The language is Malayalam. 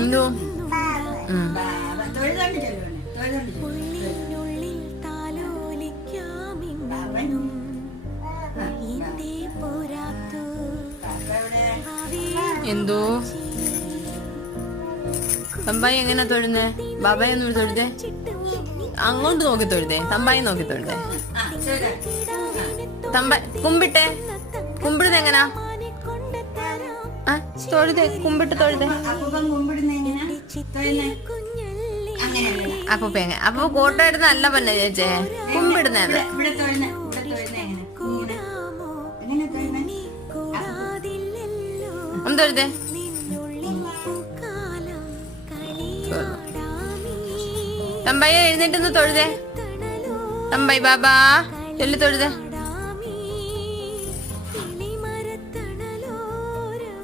എന്തോ എന്തോ തമ്പായി എങ്ങനെ തൊഴുന്നേ? ബാബായി ഒന്നും തൊഴുതേ? അങ്ങോട്ട് നോക്കി തൊഴുതേ, തമ്പായി നോക്കി തൊഴുതേ. കുമ്പിട്ടെ, കുമ്പിടുന്ന എങ്ങനാ? തൊഴുതേ, കുമ്പിട്ട് തൊഴുതേ. അപ്പൊ അപ്പൊ ഫോട്ടോ എടുത്ത നല്ല പന്നെ ചേച്ചേ, കുമ്പിടുന്നത് ഒന്ന് തൊഴുതേ. തമ്പായി എഴുന്നേറ്റൊന്ന് തൊഴുതേ. തമ്പായി ബാബാ ചൊല്ലി തൊഴുതേ.